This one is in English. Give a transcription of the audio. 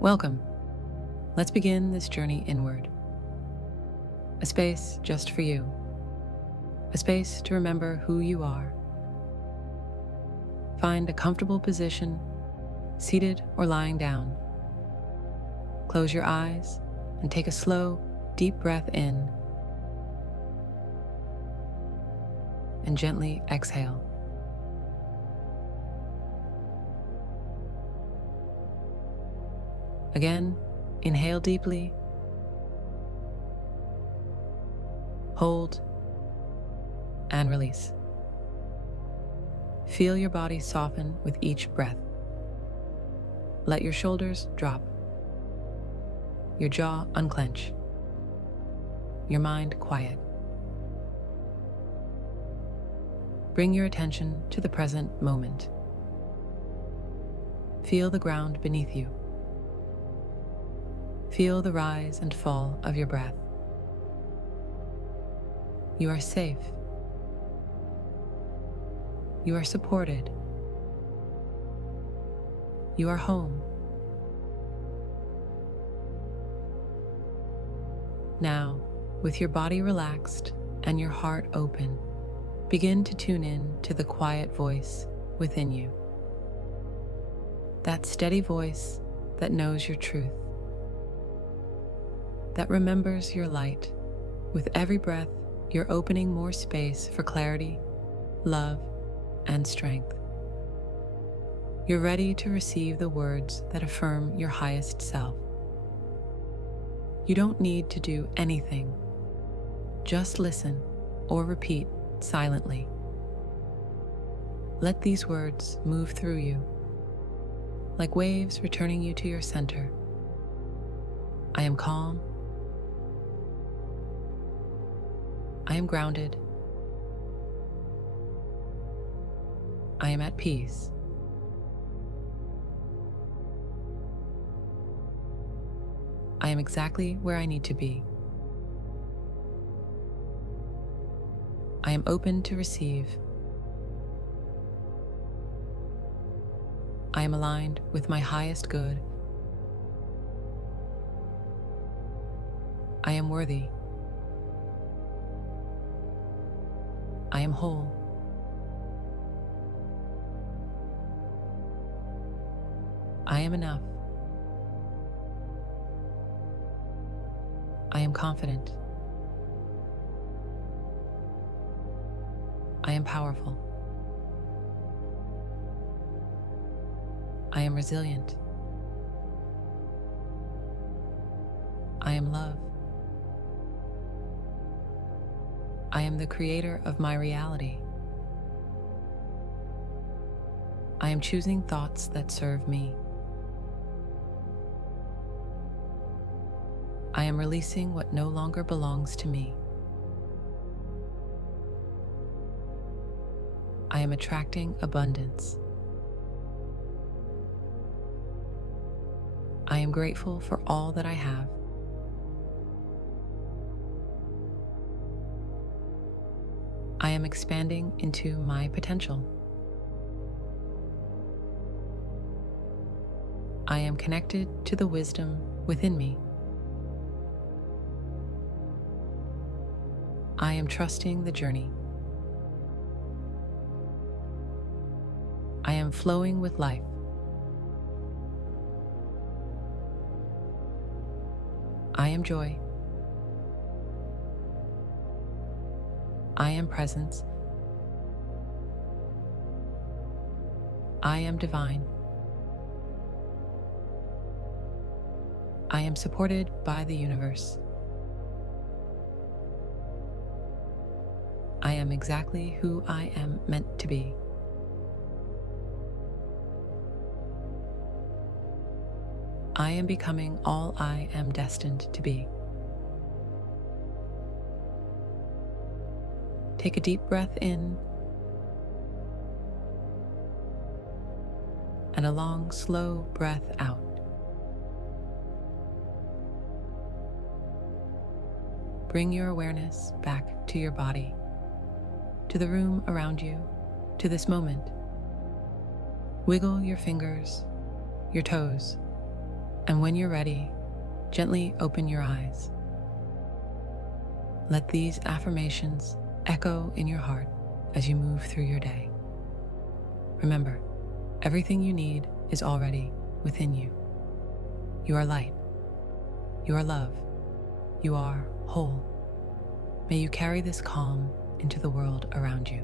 Welcome. Let's begin this journey inward. A space just for you. A space to remember who you are. Find a comfortable position, seated or lying down. Close your eyes and take a slow, deep breath in. And gently exhale. Again, inhale deeply. Hold and release. Feel your body soften with each breath. Let your shoulders drop. Your jaw unclench. Your mind quiet. Bring your attention to the present moment. Feel the ground beneath you. Feel the rise and fall of your breath. You are safe. You are supported. You are home. Now, with your body relaxed and your heart open, begin to tune in to the quiet voice within you. That steady voice that knows your truth, that remembers your light. With every breath, you're opening more space for clarity, love, and strength. You're ready to receive the words that affirm your highest self. You don't need to do anything. Just listen or repeat silently. Let these words move through you, like waves returning you to your center. I am calm. I am grounded. I am at peace. I am exactly where I need to be. I am open to receive. I am aligned with my highest good. I am worthy. I am whole. I am enough. I am confident. I am powerful. I am resilient. I am love. I am the creator of my reality. I am choosing thoughts that serve me. I am releasing what no longer belongs to me. I am attracting abundance. I am grateful for all that I have. I am expanding into my potential. I am connected to the wisdom within me. I am trusting the journey. I am flowing with life. I am joy. I am presence. I am divine. I am supported by the universe. I am exactly who I am meant to be. I am becoming all I am destined to be. Take a deep breath in and a long, slow breath out. Bring your awareness back to your body, to the room around you, to this moment. Wiggle your fingers, your toes, And when you're ready, gently open your eyes. Let these affirmations echo in your heart as you move through your day. Remember, everything you need is already within you. You are light. You are love. You are whole. May you carry this calm into the world around you.